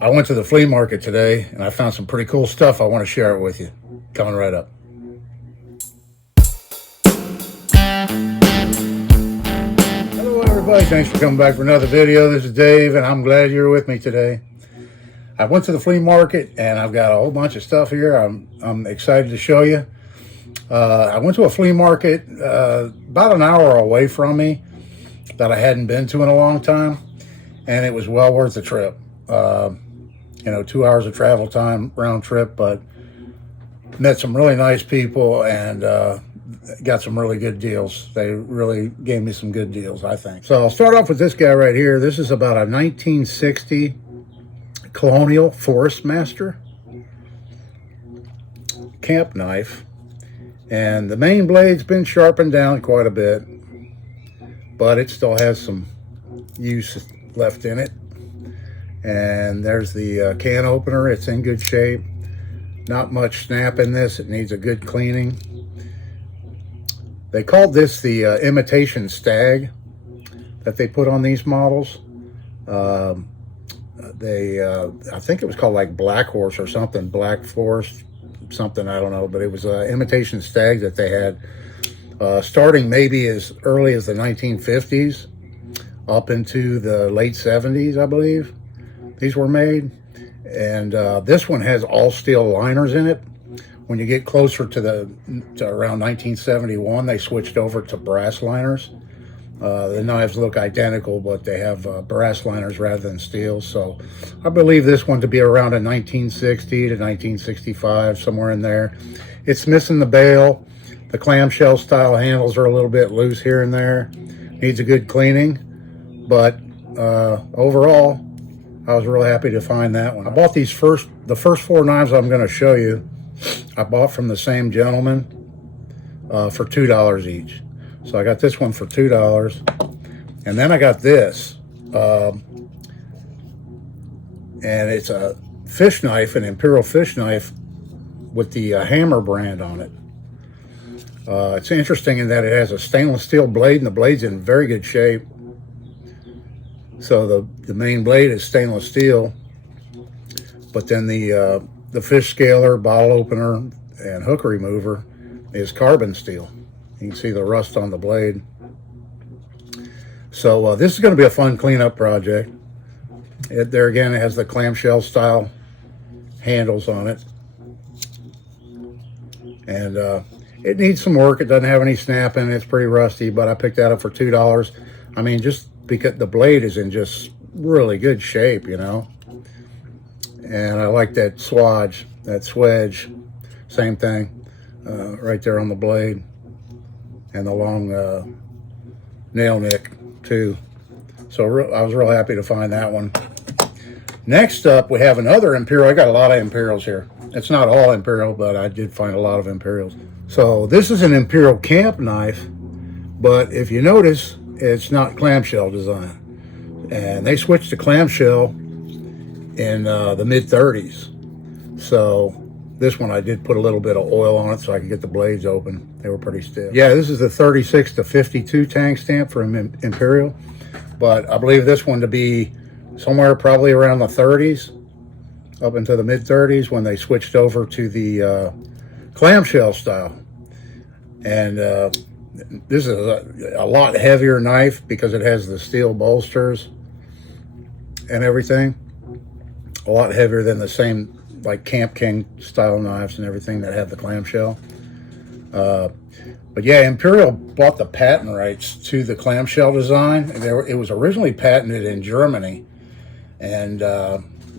I went to the flea market today and I found some pretty cool stuff. I want to share it with you. Coming right up. Hello everybody, thanks for coming back for another video. This is Dave and I'm glad you're with me today. I went to the flea market and I've got a whole bunch of stuff here. I'm excited to show you. I went to a flea market about an hour away from me that I hadn't been to in a long time, and it was well worth the trip. 2 hours of travel time round trip, but met some really nice people and got some really good deals. They really gave me some good deals, I think. So I'll start off with this guy right here. This is about a 1960 Colonial Forest Master camp knife, and the main blade's been sharpened down quite a bit, but it still has some use left in it. And there's the can opener. It's in good shape. Not much snap in this. It needs a good cleaning. They called this the imitation stag that they put on these models. I think it was called like Black Horse or something, Black Forest, something, I don't know, but it was imitation stag that they had starting maybe as early as the 1950s up into the late 70s, I believe. These were made, and this one has all steel liners in it. When you get closer to around 1971, they switched over to brass liners. The knives look identical, but they have brass liners rather than steel. So I believe this one to be around a 1960 to 1965, somewhere in there. It's missing the bail. The clamshell style handles are a little bit loose here and there. Needs a good cleaning, but overall, I was real happy to find that one. I bought the first four knives I'm going to show you. I bought from the same gentleman for $2 each. So I got this one for $2, and then I got this, and it's a fish knife, an Imperial fish knife with the Hammer brand on it. It's interesting in that it has a stainless steel blade, and the blade's in very good shape. So the main blade is stainless steel, but then the fish scaler, bottle opener, and hook remover is carbon steel. You can see the rust on the blade. So this is going to be a fun cleanup project. There again, it has the clamshell style handles on it, and it needs some work. It doesn't have any snap in it. It's pretty rusty, but I picked that up for $2. I mean, just because the blade is in just really good shape, you know. And I like that swedge, same thing, right there on the blade, and the long nail nick too. So I was real happy to find that one. Next up, we have another Imperial. I got a lot of Imperials here. It's not all Imperial, but I did find a lot of Imperials. So this is an Imperial camp knife, but if you notice, it's not clamshell design. And they switched to clamshell in the mid-30s. So this one I did put a little bit of oil on it so I could get the blades open. They were pretty stiff. Yeah, this is the 36 to 52 tang stamp from Imperial, but I believe this one to be somewhere probably around the 30s, up into the mid-30s, when they switched over to the clamshell style. And this is a lot heavier knife because it has the steel bolsters and everything. A lot heavier than the same like Camp King style knives and everything that have the clamshell. But yeah, Imperial bought the patent rights to the clamshell design. It was originally patented in Germany, and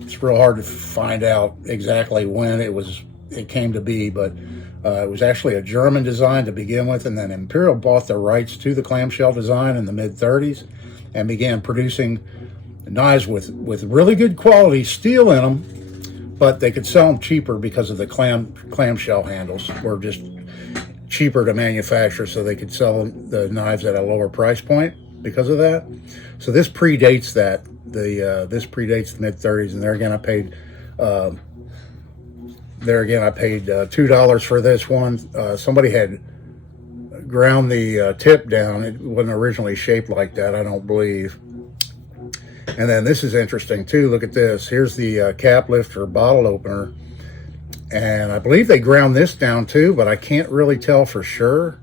it's real hard to find out exactly when it came to be, but it was actually a German design to begin with, and then Imperial bought the rights to the clamshell design in the mid-30s and began producing knives with really good quality steel in them, but they could sell them cheaper because of the clamshell handles were just cheaper to manufacture, so they could sell the knives at a lower price point because of that. So this predates that. This predates the mid-30s, and there again I paid $2 for this one. Somebody had ground the tip down. It wasn't originally shaped like that, I don't believe. And then this is interesting too. Look at this. Here's the cap lifter bottle opener. And I believe they ground this down too, but I can't really tell for sure.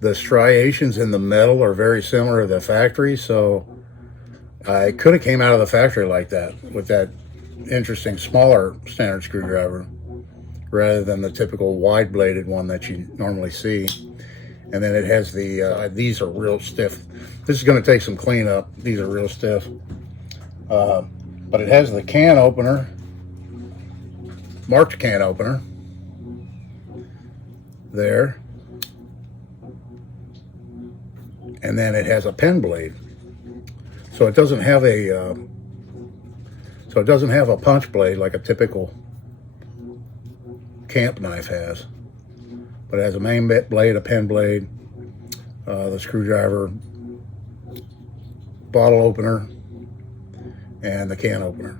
The striations in the metal are very similar to the factory, so I could have came out of the factory like that with that interesting smaller standard screwdriver rather than the typical wide bladed one that you normally see. And then it has the these are real stiff. This is going to take some cleanup. These are real stiff, but it has the can opener, marked can opener there, and then it has a pen blade. So it doesn't have a punch blade like a typical camp knife has, but it has a main blade, a pen blade, the screwdriver, bottle opener, and the can opener.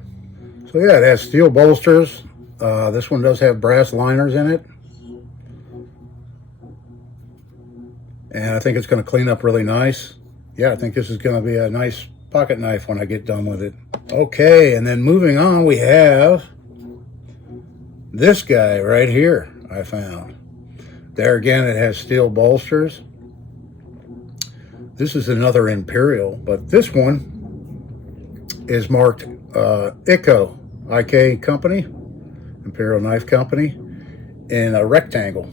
So yeah, it has steel bolsters. This one does have brass liners in it, and I think it's going to clean up really nice. Yeah, I think this is going to be a nice pocket knife when I get done with it. Okay, and then moving on, we have this guy right here I found. There again, it has steel bolsters. This is another Imperial, but this one is marked ICO, IK Company, Imperial Knife Company, in a rectangle.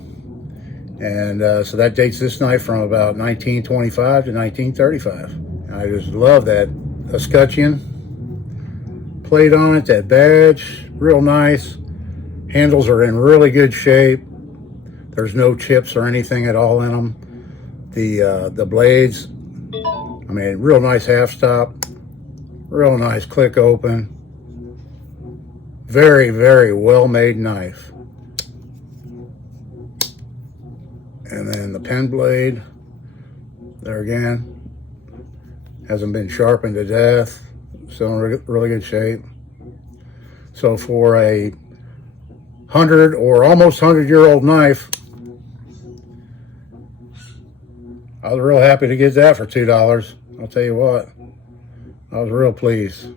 And so that dates this knife from about 1925 to 1935. I just love that escutcheon plate on it, that badge, real nice. Handles are in really good shape. There's no chips or anything at all in them. The blades, I mean, real nice half stop, real nice click open. Very, very well made knife. And then the pen blade, there again, hasn't been sharpened to death, still in really good shape. So for a 100 or almost 100-year-old knife, I was real happy to get that for $2. I'll tell you what, I was real pleased.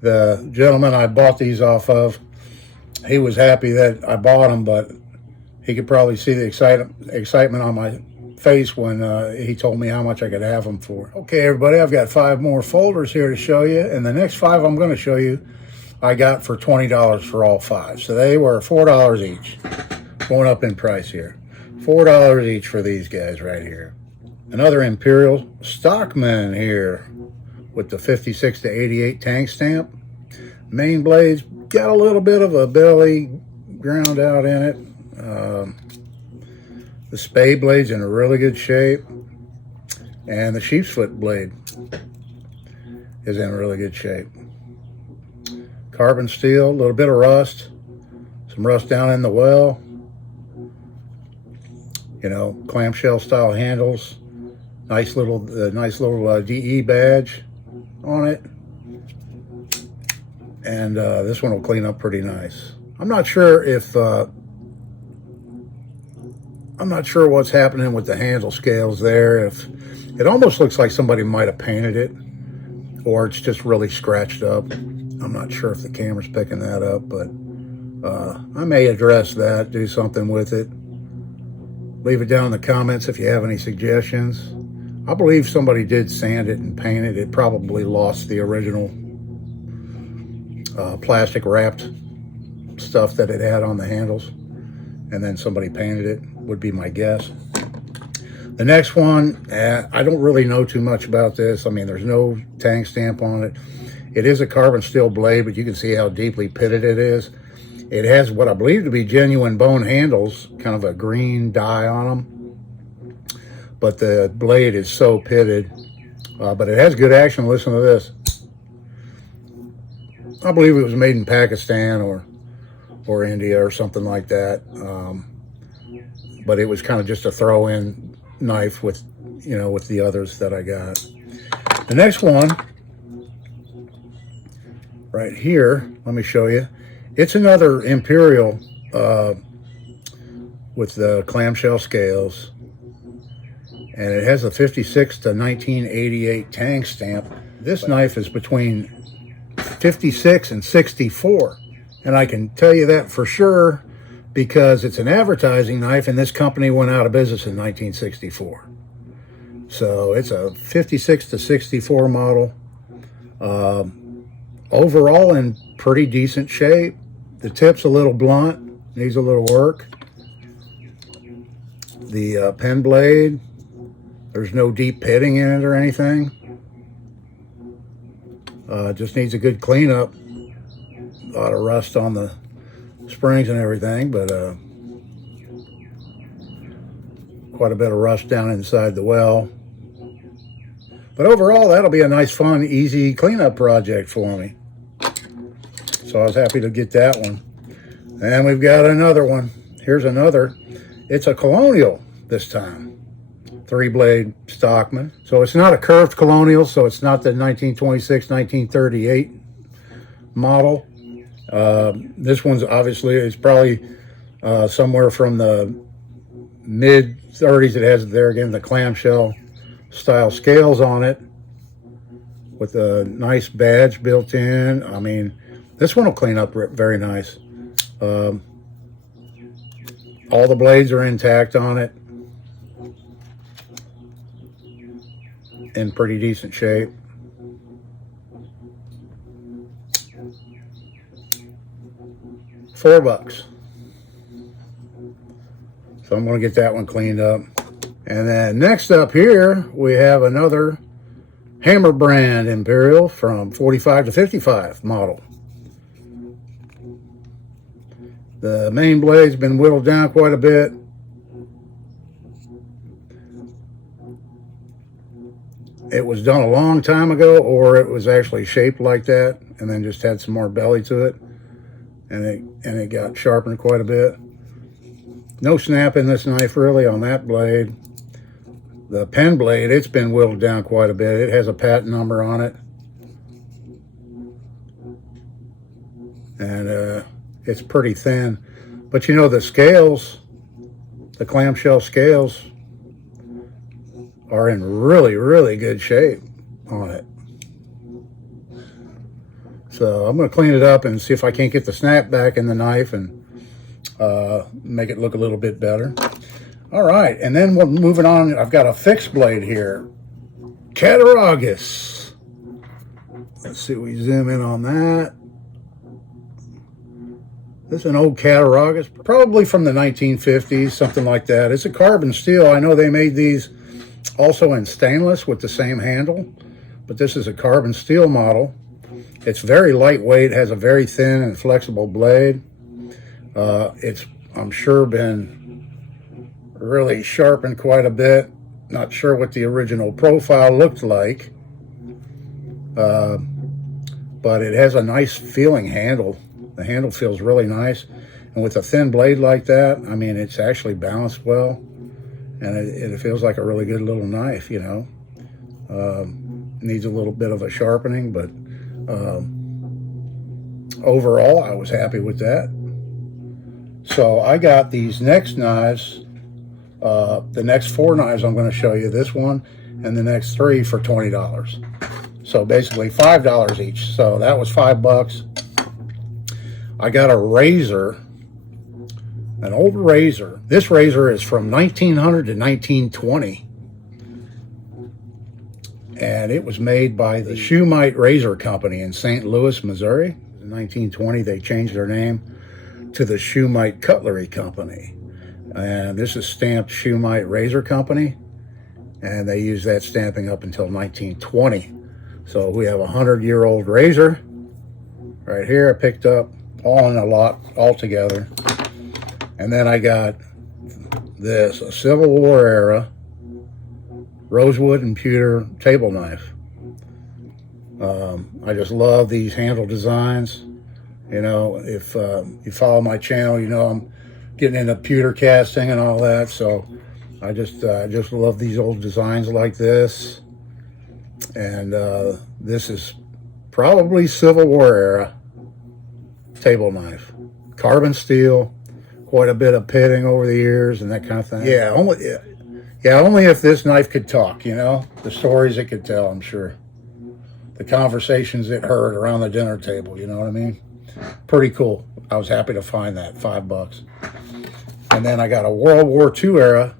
The gentleman I bought these off of, he was happy that I bought them, but he could probably see the excitement on my face when he told me how much I could have them for. Okay, everybody, I've got 5 more folders here to show you, and the next 5 I'm going to show you I got for $20 for all 5. So they were $4 each, going up in price here. $4 each for these guys right here. Another Imperial Stockman here with the 56 to 88 tank stamp. Main blades got a little bit of a belly ground out in it. The spade blade's in a really good shape, and the sheep's foot blade is in really good shape. Carbon steel, a little bit of rust, some rust down in the well. You know, clamshell style handles. Nice little DE badge on it, and this one will clean up pretty nice. I'm not sure what's happening with the handle scales there. If it almost looks like somebody might have painted it, or it's just really scratched up. I'm not sure if the camera's picking that up, but I may address that, do something with it. Leave it down in the comments if you have any suggestions. I believe somebody did sand it and paint it. It probably lost the original plastic wrapped stuff that it had on the handles, and then somebody painted it, would be my guess. The next one, I don't really know too much about this. I mean, there's no tang stamp on it. It is a carbon steel blade, but you can see how deeply pitted it is. It has what I believe to be genuine bone handles, kind of a green dye on them. But the blade is so pitted, but it has good action. Listen to this. I believe it was made in Pakistan or India or something like that. But it was kind of just a throw-in knife with, you know, with the others that I got. The next one, right here, let me show you. It's another Imperial with the clamshell scales. And it has a 56 to 1988 tang stamp. This knife is between 56 and 64. And I can tell you that for sure because it's an advertising knife and this company went out of business in 1964. So it's a 56 to 64 model. Overall in pretty decent shape. The tip's a little blunt, needs a little work. The pen blade, there's no deep pitting in it or anything. Just needs a good cleanup. A lot of rust on the springs and everything, but quite a bit of rust down inside the well. But overall, that'll be a nice, fun, easy cleanup project for me. So I was happy to get that one. And we've got another one. Here's another. It's a Colonial this time. 3-blade Stockman. So it's not a curved Colonial, so it's not the 1926, 1938 model. This one's obviously, it's probably somewhere from the mid-30s. It has there again the clamshell style scales on it with a nice badge built in. I mean, this one will clean up very nice. All the blades are intact on it, in pretty decent shape. $4. So I'm going to get that one cleaned up. And then next up here, we have another Hammer brand Imperial from 45 to 55 model. The main blade's been whittled down quite a bit. It was done a long time ago, or it was actually shaped like that and then just had some more belly to it. And it got sharpened quite a bit. No snap in this knife really on that blade. The pen blade, it's been whittled down quite a bit. It has a patent number on it. And it's pretty thin. But you know, the scales, the clamshell scales, are in really, really good shape on it. So I'm going to clean it up and see if I can't get the snap back in the knife and make it look a little bit better. All right, and then we're moving on. I've got a fixed blade here. Cattaraugus. Let's see if we zoom in on that. This is an old Cattaraugus, probably from the 1950s, something like that. It's a carbon steel. I know they made these also in stainless with the same handle, but this is a carbon steel model. It's very lightweight, has a very thin and flexible blade. It's, I'm sure, been really sharpened quite a bit. Not sure what the original profile looked like, but it has a nice feeling handle. The handle feels really nice, and with a thin blade like that, I mean, it's actually balanced well, and it feels like a really good little knife, you know. Needs a little bit of a sharpening, but overall, I was happy with that. So I got these next knives, the next 4 knives I'm going to show you, this one and the next 3 for $20. So basically $5 each. So that was $5. I got a razor, an old razor. This razor is from 1900 to 1920. And it was made by the Shoemite Razor Company in St. Louis, Missouri. In 1920, they changed their name to the Shoemite Cutlery Company. And this is stamped Shoemite Razor Company. And they used that stamping up until 1920. So we have a 100-year-old razor right here. I picked up all in a lot, all together. And then I got this, a Civil War era rosewood and pewter table knife. I just love these handle designs. You know, if you follow my channel, you know I'm getting into pewter casting and all that. So I just love these old designs like this. And this is probably Civil War era table knife. Carbon steel, quite a bit of pitting over the years and that kind of thing. Yeah, only if this knife could talk, you know, the stories it could tell, I'm sure. the conversations it heard around the dinner table. You know what I mean? Pretty cool. I was happy to find that, $5. And then I got a World War II era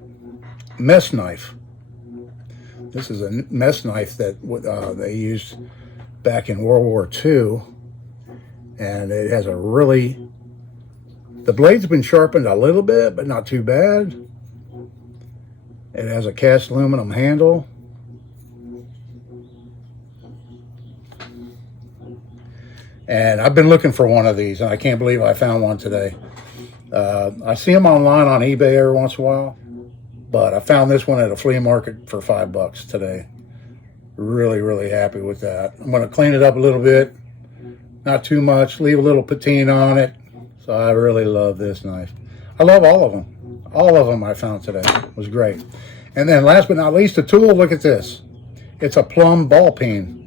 mess knife. This is a mess knife that they used back in World War II. And it has a really, the blade's been sharpened a little bit, but not too bad. It has a cast aluminum handle. And I've been looking for one of these, and I can't believe I found one today. I see them online on eBay every once in a while, but I found this one at a flea market for $5 today. Really, really happy with that. I'm going to clean it up a little bit. Not too much. Leave a little patina on it. So I really love this knife. I love all of them. All of them I found today. It was great. And then last but not least, a tool. Look at this. It's a Plum ball peen.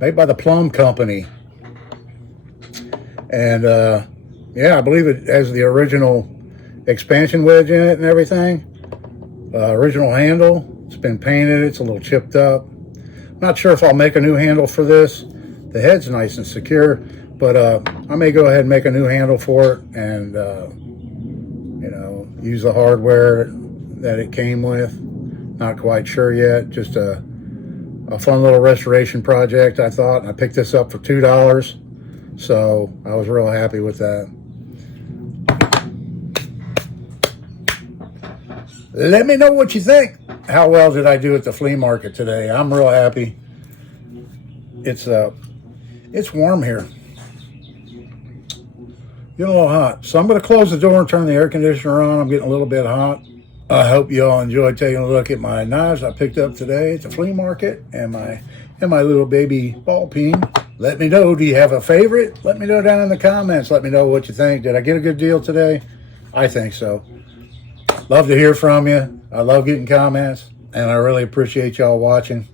Made by the Plum Company. And yeah, I believe it has the original expansion wedge in it and everything. Original handle. It's been painted. It's a little chipped up. Not sure if I'll make a new handle for this. The head's nice and secure, but I may go ahead and make a new handle for it and, you know, use the hardware that it came with. Not quite sure yet. Just a fun little restoration project, I thought. And I picked this up for $2, so I was real happy with that. Let me know what you think. How well did I do at the flea market today? I'm real happy. It's warm here. Getting a little hot. So I'm going to close the door and turn the air conditioner on. I'm getting a little bit hot. I hope you all enjoyed taking a look at my knives I picked up today at the flea market and my little baby ball peen. Let me know, do you have a favorite? Let me know down in the comments. Let me know what you think. Did I get a good deal today? I think so. Love to hear from you. I love getting comments, and I really appreciate y'all watching.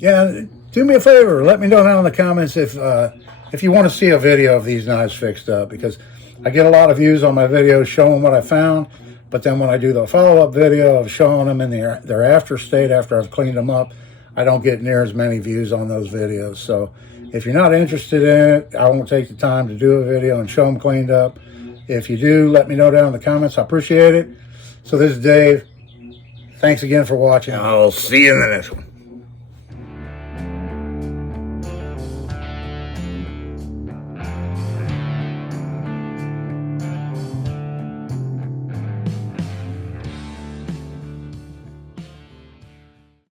Yeah, do me a favor. Let me know down in the comments if you want to see a video of these knives fixed up, because I get a lot of views on my videos showing what I found, but then when I do the follow-up video of showing them in their after state after I've cleaned them up, I don't get near as many views on those videos. So if you're not interested in it, I won't take the time to do a video and show them cleaned up. If you do, let me know down in the comments. I appreciate it. So this is Dave. Thanks again for watching. I'll see you in the next one.